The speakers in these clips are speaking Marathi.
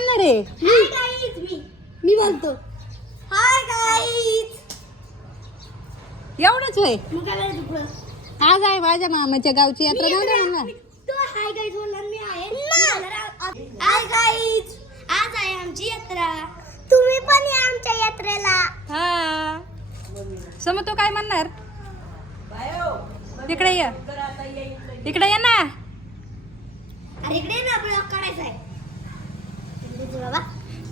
म्हणणार आहे? हाय गाईज, मी बोलतो हाय गाईज. एवढंच होय. मग काय करायचं पुढं? आज आहे माझ्या मामाच्या गावची यात्रा नव्हती म्हणणार. तो हाय गाईज बोलला, मी आहे. हाय गाईज, आज आहे आमची यात्रा. तुम्ही पण या आमच्या यात्रेला. हा समज तू काय म्हणणार? इकडे ये, इकडे ये ना. अरे इकडे ना ब्लॉग काढायचा आहे बाबा.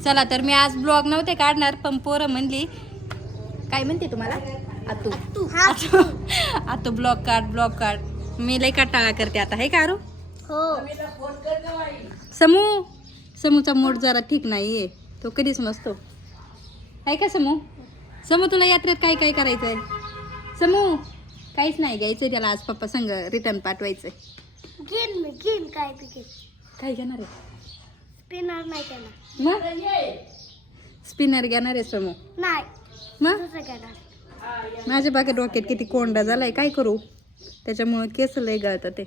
चला तर मी आज ब्लॉग नव्हते काढणार, पण पोरं म्हणली काय म्हणते तुम्हाला आतू आतू आतू ब्लॉग काढ. मी लई कंटाळा करते आता, हे का आरू? हो. समूचा मूड जरा ठीक नाहीये, तो कधीच नसतो. आहे का समू तुला यात्रेत काय काय करायचंय? समू काहीच नाही घ्यायचंय त्याला, आज पप्पा संग रिटर्न पाठवायचंय. घेईन काय पिके. काय घेणार आहे? स्पिनर नाही केला. मग स्पिनर घेणार आहे समू. नाही मग दुसरं केला. माझ्या बागेत डोक्यात किती कोंडा झालाय, काय करू? त्याच्यामुळे केस लय गळतं ते.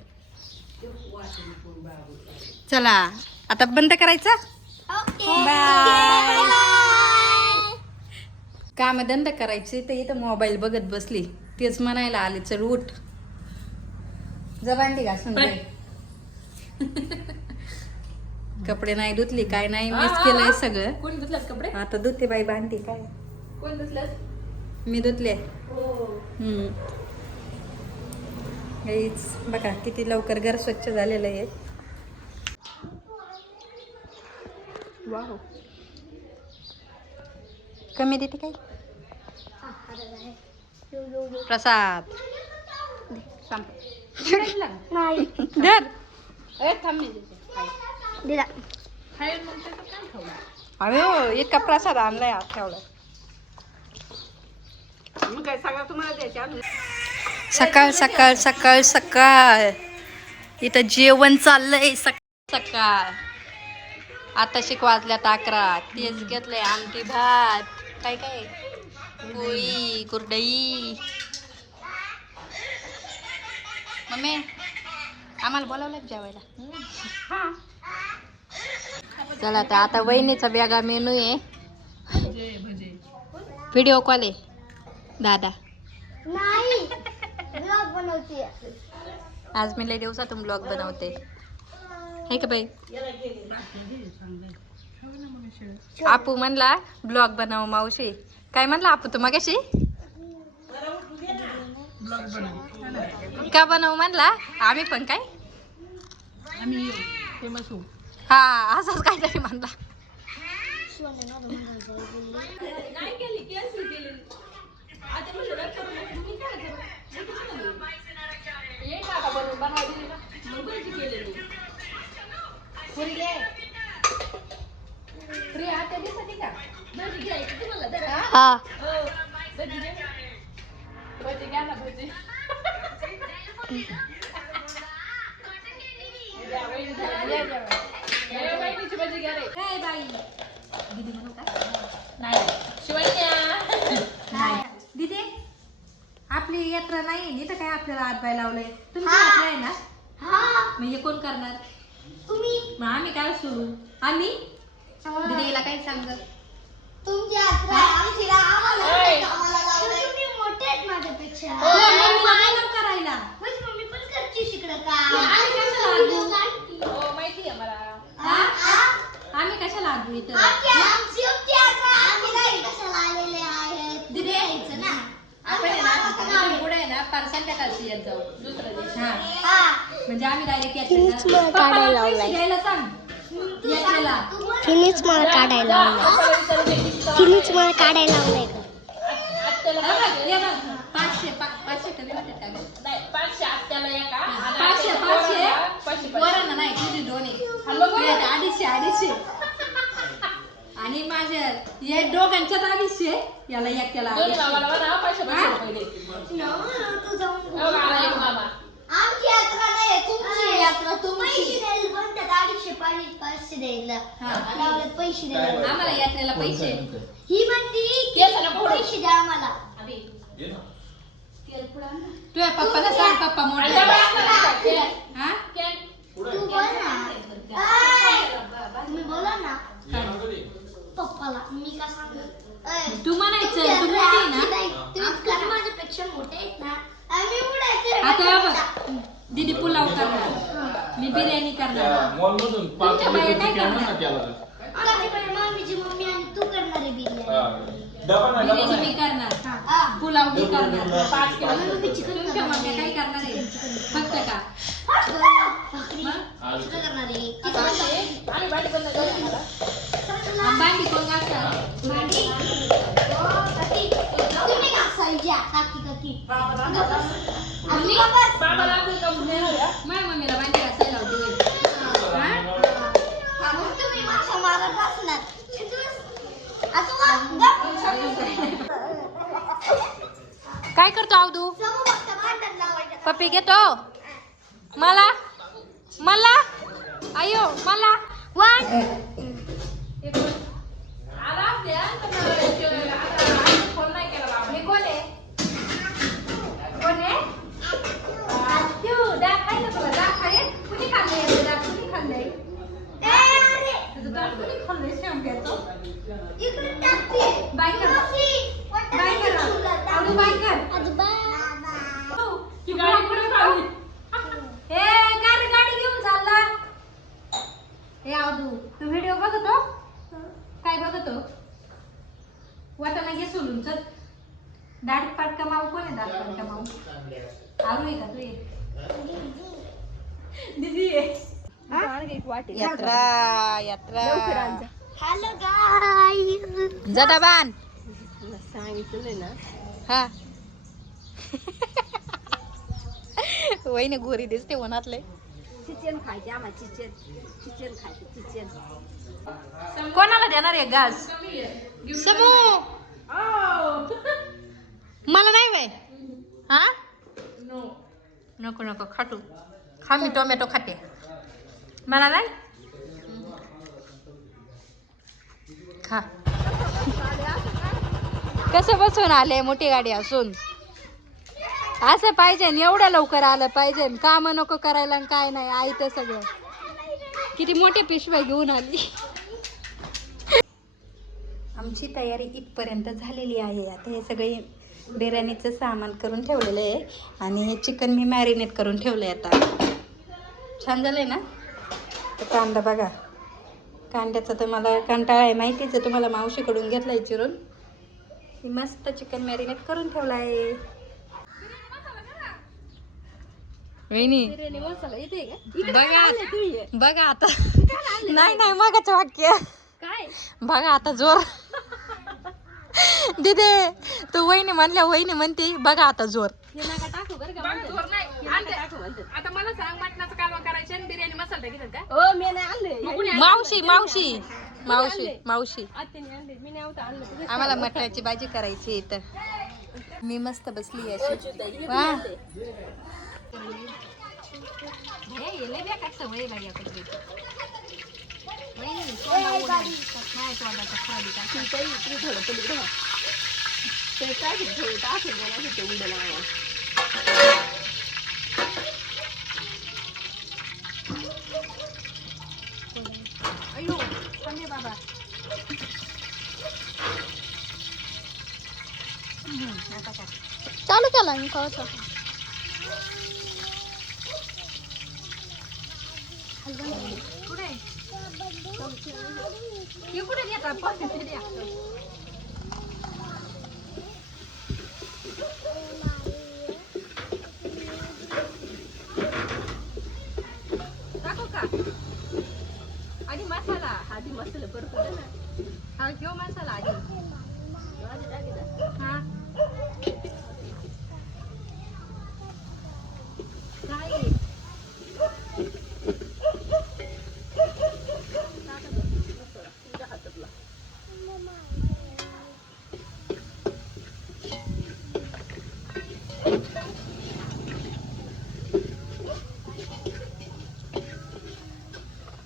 चला आता बंद करायचं. बाय. काम धंदा करायचे तर इथं मोबाईल बघत बसली, तेच म्हणायला आले चल उठ जबांडी घासून दे. कपडे नाही धुतली काय नाही, मिस केलंय सगळं. कोणी धुतलं कपडे? आता धुते बाई भांडी. काय कोण धुतलं? मी धुतले. गाईज बघा किती लवकर घर स्वच्छ झालेलं आहे. वाव कमी देते काय? प्रसाद नाही धर. दिला. अरे इतका प्रसाद आणलाय ठेवला. सकाळ सकाळ सकाळ सकाळ इथं जेवण चाललंय. सकाळ आता वाजल्यात 11. तेच घेतलंय आमटी भात. काय काय पोळी कुरडई. मम्मी आम्हाला बोलावलं जेवायला. चला तर आता वहिनीचा वेगळा मेनू आहे. व्हिडिओ कॉल आहे दादा. नाही ब्लॉग बनवते आज मी लय दिवसातून ब्लॉग बनवते. हे का बाई? आपू म्हणला ब्लॉग बनव मावशी. काय म्हणला आपू तू मगाशी? का बनव म्हणला? आम्ही पण काय हा असंच काहीतरी म्हणला. हा दीदी आपली यात्रा नाही इथं काय आपल्याला हात पाय लावलंय. तुमची यात्रा आहे ना? म्हणजे कोण करणार? तुम्ही. मग आम्ही काय सुरू? आम्ही दीदीला काय सांग? तुमची यात्रा आमची आम्हाला लावलंय. तुम्ही मोठे आहेत माझ्यापेक्षा. करायला माझी मम्मी पण करते तिकडं का? माहिती आहे मला. आम्ही कशाला आलो इथं? आमची यात्रा आम्ही नाही कशाला आलेले आहेत. दीदी यायचं ना आपण आहे ना पुढे आहे ना पार संध्याकाळची येत जाऊ दुसऱ्या दिवशी. म्हणजे आम्ही डायरेक्ट यात्रेला काढायला लावलाय. घ्यायला सांग यात्रेला. तिनेच मला काढायला लावलंय. तिनेच मला काढायला लावलंय का? 500 कमी होते का? 500 पोरांना नाही तुझी दोन्ही 250 आणि माझ्या या दोघांच्यात 250 याला एकट्याला 250. आमची यात्रा नाही तुमची यात्रा. तुम्ही पैसे द्यायला म्हणतात 250 500 द्यायला. पैसे द्यायला आम्हाला यात्रेला पैसे. ही म्हणती पैसे द्या आम्हाला. तुझ्या पप्पाला सांग पप्पा मोठा तू बोल ना. तुम्ही बोला ना. तू म्हणायचं तू मोठी आहे ना. माझ्यापेक्षा मोठे आहेत ना. आम्ही उडायचे. आता बघ दीदी पुलाव करणार, मी बिर्याणी करणार. तुमच्या बाया काय करणार? मामीची मम्मी आणि तू करणार आहे बिर्याणी. बिर्याणी मी करणार, पुलाव मी करणार 5 किलो. तुमच्या मम्मी काय करणार आहे फक्त का? भांडी कोण घासणार? भांडी तुम्ही घासायच्या काकी काकी. माझ्या मम्मीला भांडी घासायला लावते. तुम्ही माझ्या मारत असणार. काय करतो अवधू? पप्पी घेतो. मला मला आयो मला तू व्हिडिओ बघतो? काय बघतो? वाटाणा घे सोलून चल. दाढ पाट कमाऊ. कोण आहे दाढ पाट कमाऊ? आवरू आहे का तू? ये दीदी यात्रा यात्रा. Hello guys. जदाबान सांगितलं ना. हा वहिनी गोरी दिसते उन्हातले. चिचन खायचे आम्हाला. चिचन खायचे चिचन. कोणाला देणार आहे घास? समू मला नाही बाय. हा नको नको खाटू खा. मी टोमॅटो खाते. मला नाही खा. कसं बसून आले मोठी गाडी असून? असं पाहिजे एवढ्या लवकर आलं पाहिजे. काम नको करायला काय नाही. आई तर सगळं किती मोठे पिशव्या घेऊन आली. आमची तयारी इथपर्यंत झालेली आहे. आता हे सगळे बिर्याणीचं सामान करून ठेवलेलं आहे आणि हे चिकन मी मॅरिनेट करून ठेवलं आहे. आता छान झालं आहे ना. तर कांदा बघा. कांद्याचा तर मला कंटाळा आहे माहितीच आहे तुम्हाला. मावशीकडून घेतला आहे चिरून. मस्त चिकन मॅरिनेट करून ठेवला आहे. वहिनी बघा बघा आता. नाही नाही मागाचं वाक्य काय बघा आता जोर. दिदे तू वहिनी म्हणल्या वहिनी म्हणते बघा आता जोर. टाकू बरं का? आता मला सांग मटणाचा कालवा करायचा आणि बिर्याणी मसाला टाकायचा का? हो मी नाही आणले. मावशी मावशी मावशी मावशी आत्याने आणले. मी नाही होतं आणलं. आम्हाला मटणाची भाजी करायची इथं. मी मस्त बसली अशी. वा सवय बाई थोडं पलीकडे ते काय थोडं टाकून ते उडलं. अयो थांबे बाबा. चालू केला मी कळतो. कुठे हे कुठे देतात पण द्या. टाकू का आधी मसाला? आधी मसाला परत ना. हा घेऊ मसाला आधी. हा काय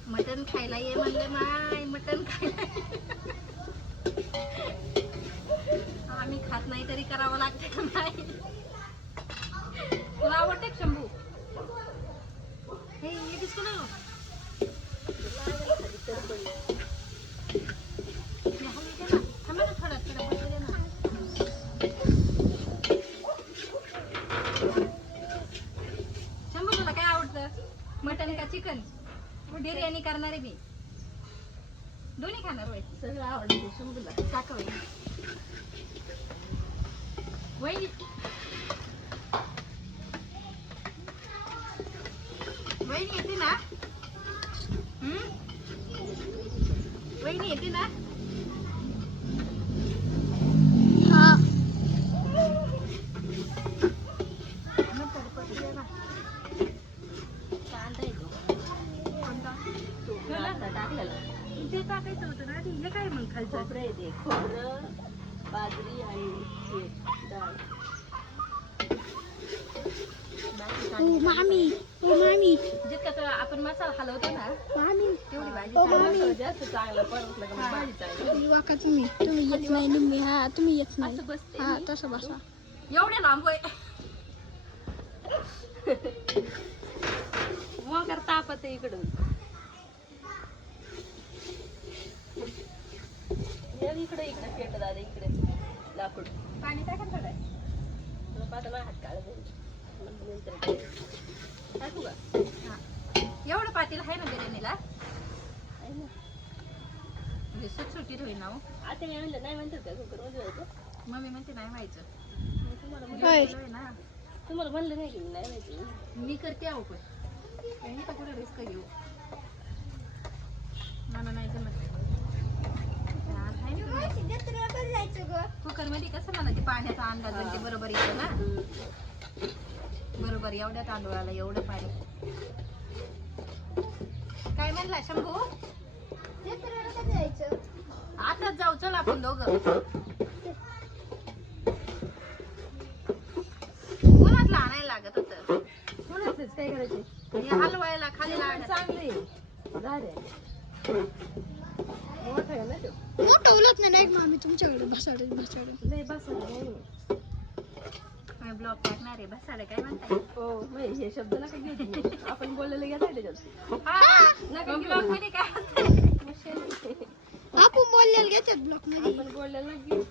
मटन खायला ये म्हणले माय. मटन खायला आम्ही खात नाही तरी करावं लागतं का नाही? तुला आवडते शंभू? हे दिसतो ना थांबा ना थोडं थोडं बसू दे ना. आहे मी दोन्ही खाणार होय सगळं आवडलं शंभूला. टाका वहिनी वहिनी येते ना वहिनी येते ना कांदा येतो कांदा टाकलेला ते टाकायचं होतं ना हे काय मग खालचं खोबरं येते खोबरं बाजरी आणि हे डाळ मामी जितका तो आपण मसाला हलवतो ना मामी तेवढी भाजी मसाला जास्त चांगला परतला का मग भाजी चांगली वाका तुम्ही येत नाही निम्मी हा तुम्ही येत नाही असं बसते हा तसं बसा एवढे लांब होय मग करता आपण ते इकडून इकडे इकडे पेट झालं इकडे लाकूड पाणी टाकायचं थोडं तुला पाहता माझ्या हात काढा नंतर टाकू का हा एवढं पातेलं आहे ना बिर्याणीला आहे ना म्हणजे सुटसुटीत होईल ना हो आता मी म्हणलं नाही म्हणतात का कुकरमध्ये व्हायचं मम्मी म्हणते नाही व्हायचं मग तुम्हाला होय. केलंय ना तुम्हाला म्हणलं नाही की मी नाही व्हायचं मी करते आहो पण मी तर कुठे रिस्क घेऊ मला नाही जमत कुकर मध्ये कसं मला ते पाण्याचा अंदाज आणि ते बरोबर येतं ना बरोबर एवढ्या तांदूळाला एवढं पाणी काय म्हणला शंभू आताच जाऊ चल आपण दोघं कोणातला आणायला लागत होतं कोणाचंच काय करायचे हे हलवायला खाली लागत चांगले झाडे मोठं आहे ना तो मोठं उलट नाही मामी तुमच्याकडे बसाडे लय बसत नाही ब्लॉग टाकणार आहे बसायला काय म्हणताय हो नाही हे शब्द नका घेऊ तुम्ही. आपण बोललेलं घेताय त्याच्यात ब्लॉग मध्ये काय असतं? आपण बोललेलं घेतात ब्लॉक मध्ये आपण बोललेलं घेऊ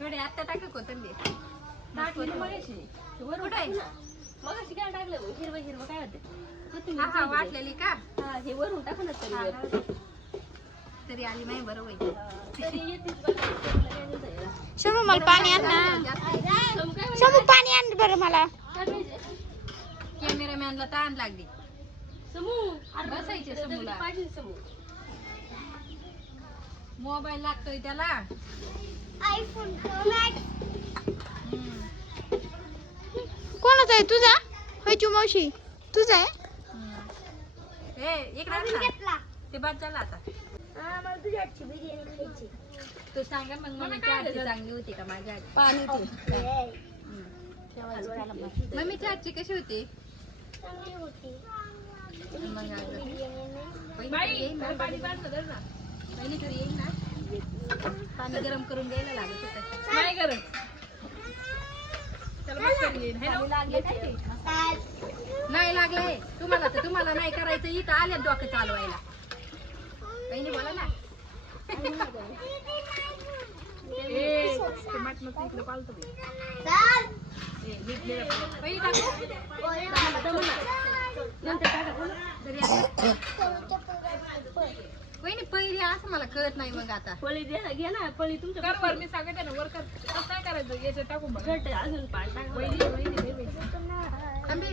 थोडी आत्ता टाकू कोथिंबीर टाकली मगाशी ते वरून कुठे आहे? टाकू ना. मगाशी काय टाकलं मग हिरवं हिरवं काय होते हा हा वाटलेली का हा हे वरून टाकू ना तरी वर. तरी आली माही बरोबर हा, तरी येतेच बघा. काय म्हणता याला? शंभू मला पाणी आण ना समू काय शंभू पाणी आण बरं मला पाहिजे कॅमेरामॅनला ताण लागली समू अरे बसायचे समूला. पाहिजे समू मोबाईल लागतोय त्याला आयफोन कोणाचा आहे तुझा होय मावशी तुझा आहे ए इकडे ते बाद झाला आता मला तुझ्या हातची बिर्याणी खायची तू सांगा मग मम्मीच्या आजची चांगली होती का माझ्या आजी पाणी मम्मीच्या आजची कशी होती चांगली होती मग पहिली येईल ना पाणी पाजलं तर ना पहिली घरी येईल ना पाणी गरम करून द्यायला लागत होतं नाही करत त्याला बस करून येईन, है ना? लागले काय ते? नाही लागलंय तुम्हाला तर तुम्हाला नाही करायचं इथं आले डोकं चालवायला काही नाही बोला ना ए, ते मटणाचं इकडे पालतं ते. ए, मीठ नाही टाकलं. पहिली टाकू दमलं ना. नंतर टाका बोला. तरी आता वहिनी पहिली असं मला कळत नाही मग आता पळी दे ना घे ना पळी तुमच्या कर वर मी सांगते ना वर कर असं काय करायचं याच्यात टाकून बघ घट आहे, अजून पाणी टाका. वहिनी वहिनी लय वहिनी. थांबे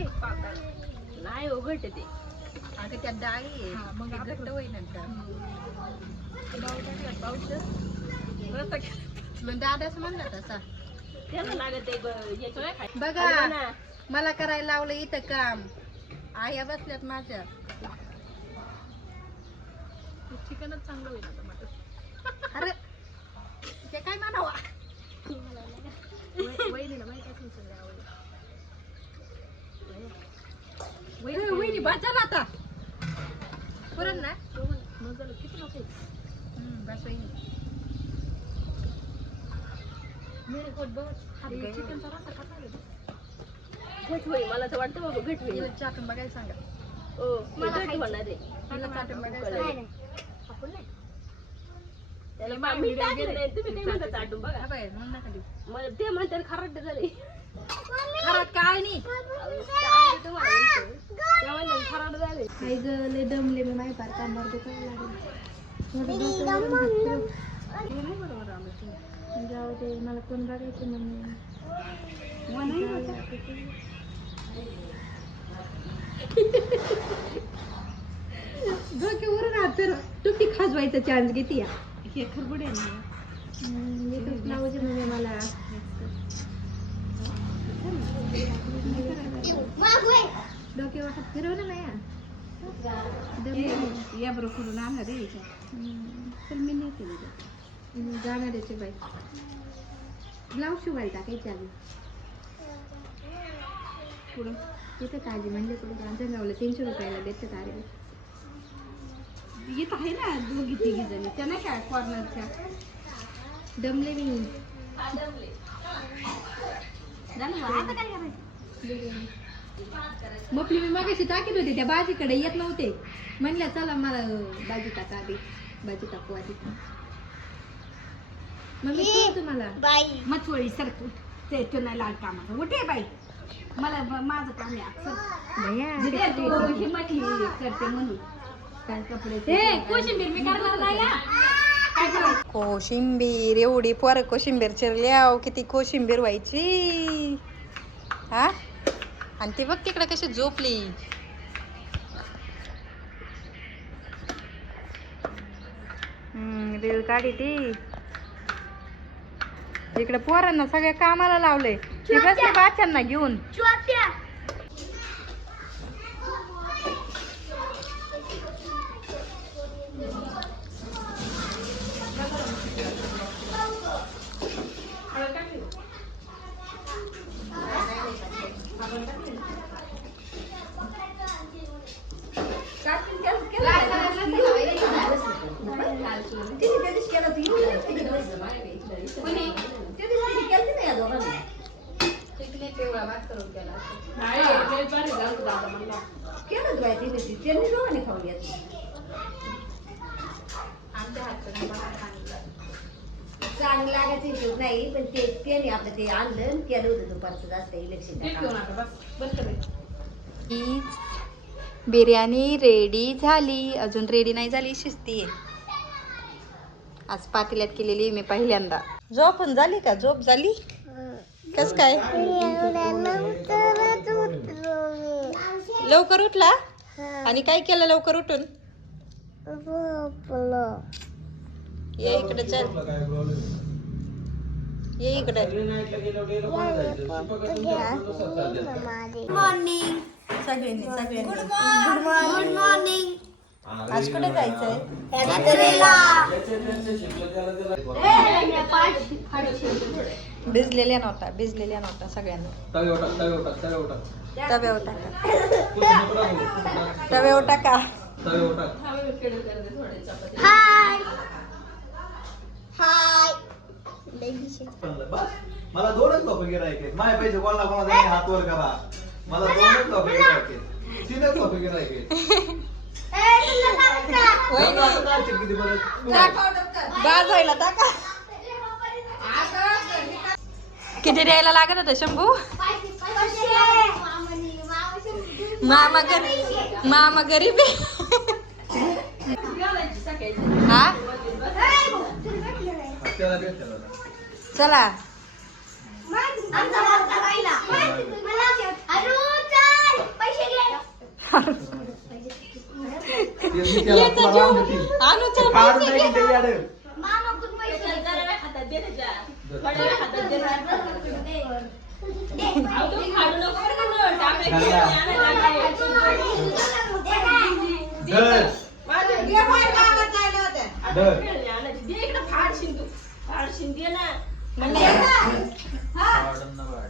नाही हो घट आहे ते अगं त्यात डाळी आहे. हा, मग ते आपण- घट्ट होईल नंतर डाळ टाकल्यात पावशेर. रस्सा घे. मग दादाच म्हणला तसा त्याला लागत आहे याचं नाही खायचं. बघा हलवा ना. मला करायला लावलं इथं काम आया बसल्यात माझ्या ते चिकनच चांगलं होईल आता मटण. अरे ते काय म्हणावा वहिनीला माहिती असेल सगळं आवडलं. वहिनी बाजार आता पुरण ना मग झालं किती नको बस वहिनी मेरे पोट बघ हात गए. चिकनचा रस्सा खाता आला का? घट होईल मला तर वाटतं बाबा घट होईल हिला चाटून बघायला सांगा हो मला घट होणार आहे हिला चाटून बघायला कळलं. सांगा आपण नाही त्याला मी टाकलं नाही तुम्ही काय म्हणता चाटून बघा हा बाई, म्हणून नका देऊ. मला ते म्हणतात खराट झाले खरात काय नाही आई ग लय दमले मी माही पार कामावर दुखायला लागले. जाऊ दे मला कोण बघायचं मम्मी. डोक्यावरून हात तर तुटी खाजवायचा चान्स घेते या. हे खरबुड आहे ना एकच लावायचे मम्मी मला. डोक्यावर हात फिरवलं नाही या बरोबर करून आणणार रे तर मी नाही केलं जाणार याचे बाई. ब्लाऊज शिवायला टाकायचे आधी पुढं तिथं काळजी म्हणजे पुढं आमच्या गावाला 300 रुपयाला देतात. अरे येत आहे ना दोघी तिघी जणी त्या नाही काय कॉर्नरच्या दमले मी. आता काय करायचं मपली मी मगाशी टाकीत होती त्या बाजीकडे येत नव्हते म्हणल्या चला मला भाजी टाका आधी भाजी टाकू आधी. मग मी तुम्हाला बाई मचवळी सरकू ते तो नाही लाड कामाचा उठे बाई मला माझं काम आहे म्हटली करते म्हणून काय कपडे कोशिंबीर मी करणार नाही. कोशिंबीर एवढी पोर कोशिंबीर चिरल्याव किती कोशिंबीर व्हायची हा. आणि ती बघ तिकडे कशी झोपली. रील काढी ती इकडे पोरांना सगळ्या कामाला लावलंय. ते बसले बाच्यांना घेऊन. चांगलं लागायचं नाही पण ते नाही आपलं ते आणलं केलं होतं दुपारचं जास्त इलेक्शन. बिर्याणी रेडी झाली. अजून रेडी नाही झाली शिजतीये. आज पातेल्यात केलेली मी पहिल्यांदा. झोपून झाली का झोप झाली कस काय लवकर उठला आणि काय केलं लवकर उठून ये इकडे चल ये इकडे. मॉर्निंग सगळ्यांनी गुड मॉर्निंग. आज कुठे जायचंय भिजलेल्या नव्हता सगळ्यांना. तव्यावर टाका. हाय हाय मला 2च लोक गिरायके माझे पैसे कोणाला कोणाला हात वर करा. मला 2च लोक गिरायके 3च लोक गिरायके बाजायला टाका. किती द्यायला लागत होतं शंभू. मामा गरीब आहे. हा चला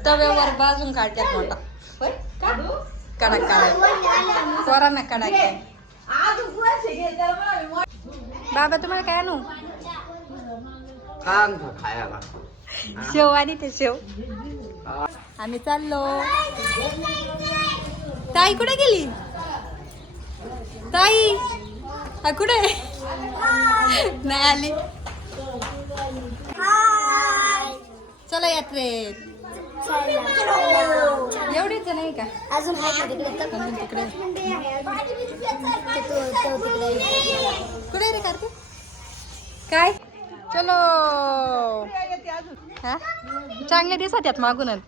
तव्यावर बाजून काढत्यात मोठा कडक काढाय पोरांना कडक आहे. बाबा तुम्हाला काय आणू खायला शेव आणि ते शेव. आम्ही चाललो. ताई कुठे गेली ताई कुठे नाही आली. चला यात्रेत एवढीच नाही का अजून आहे का तिकडे अजून तिकडे तिकडे कुठे रे कार्तिक काय चलो हा चांगले दिसत यात मागूनच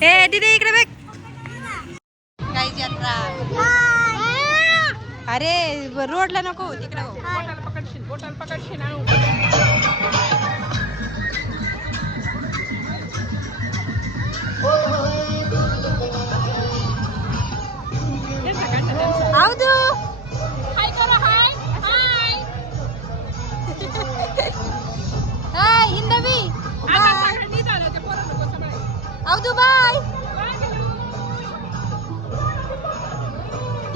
हे दीदी इकडे बघ गाईची यात्रा अरे रोडला नको तिकडे हो. बोटाला पकडशील आणू. आवदू हाय करा हाय हाय. हाय हिंदवी आता सगळ्यांनी झालं ते पोरं नको सांभाळायला. आवदू बाय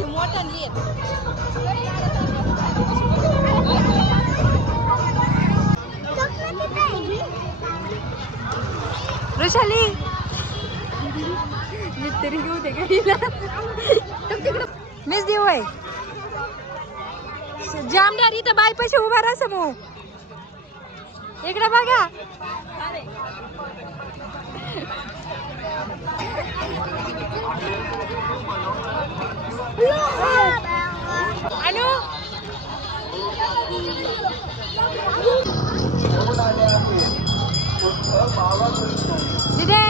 मोठा वृषाली तरी घेऊ दे गाडीला मीच देऊ आहे जामदार इथं बायपाशी उभा राहा समूह इकडे बघा अनु दिदे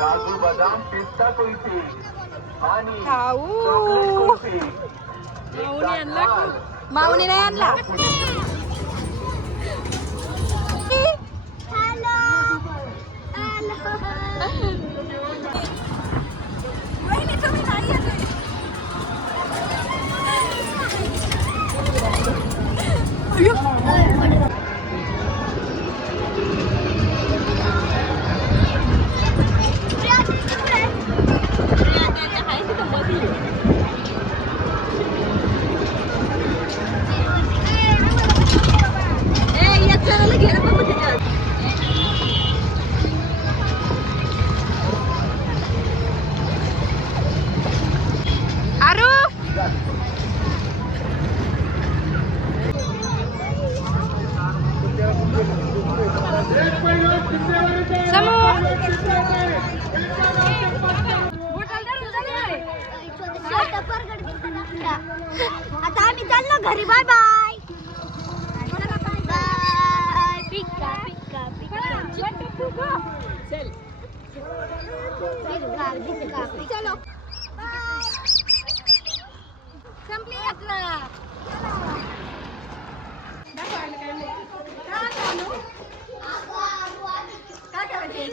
काजू बदाम पिस्ता कुल्फी आणि खाऊ कुल्फी माऊनी नाही आणला आता आम्ही चाललो घरी बाय बाय बाय पिक्का पिक्का पिक्का चलो संपली यात्रा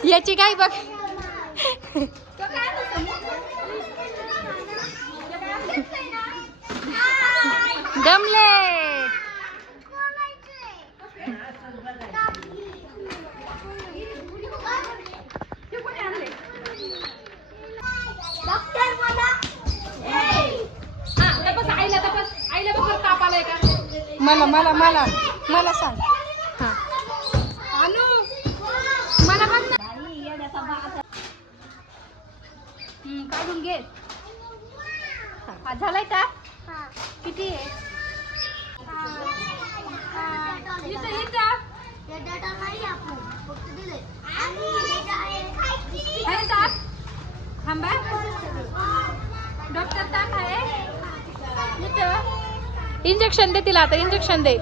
याची काय बघ दमले डॉक्टर मला हा तपास आईला तपास आईला बघ ताप आलाय का. मला मला मला मला सांग हा अनु मला बघ ना. काढून घे हा झालाय का किती आहे इथं इथं डाटा नाही आपण फक्त दिले आणि आहे ताप थांबा डॉक्टर ताप आहे इथं इंजेक्शन दे तिला आता इंजेक्शन दे